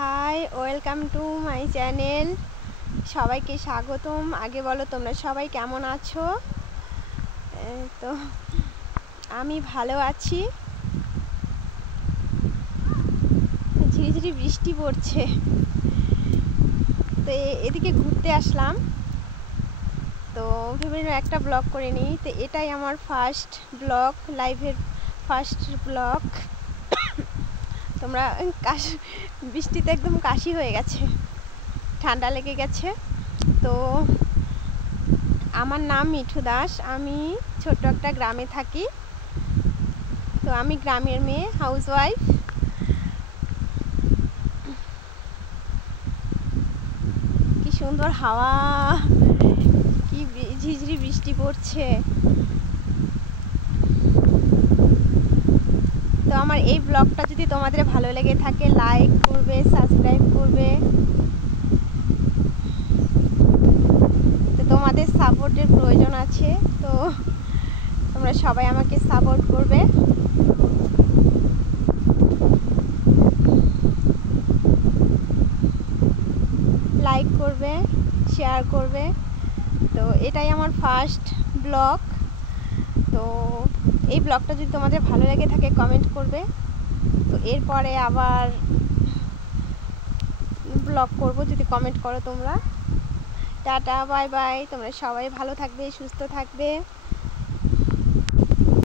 High, welcome to my channel. সবাইকে স্বাগতম। আগে বলো তোমরা সবাই কেমন আছো? তো আমি ভালো আছি। ঝিরিঝিরি বৃষ্টি পড়ছে, তো এদিকে ঘুরতে আসলাম। তো ভেবেছিলাম একটা ব্লগ করে নিই। তো এটাই আমার ফার্স্ট ব্লগ, লাইভের ফার্স্ট ব্লগ। তোমরা বৃষ্টিতে একদম কাশি হয়ে গেছে, ঠান্ডা লেগে গেছে। তো আমার নাম মিঠু দাস, আমি ছোট্ট একটা গ্রামে থাকি। তো আমি গ্রামের মেয়ে, হাউসওয়াইফ। কি সুন্দর হাওয়া, কি ঝিঝিরি বৃষ্টি পড়ছে। তো আমার এই ব্লগটা যদি তোমাদের ভালো লেগে থাকে, লাইক করবে, সাবস্ক্রাইব করবে। তো তোমাদের সাপোর্টের প্রয়োজন আছে, তো তোমরা সবাই আমাকে সাপোর্ট করবে। লাইক করবে, শেয়ার করবে। তো এটাই আমার ফার্স্ট ব্লগ। তো এই ব্লগটা যদি তোমাদের ভালো লেগে থাকে, কমেন্ট করবে। তো এরপরে আবার ব্লগ করব যদি কমেন্ট করো তোমরা। Tata, bye bye. তোমরা সবাই ভালো থাকবে, সুস্থ থাকবে।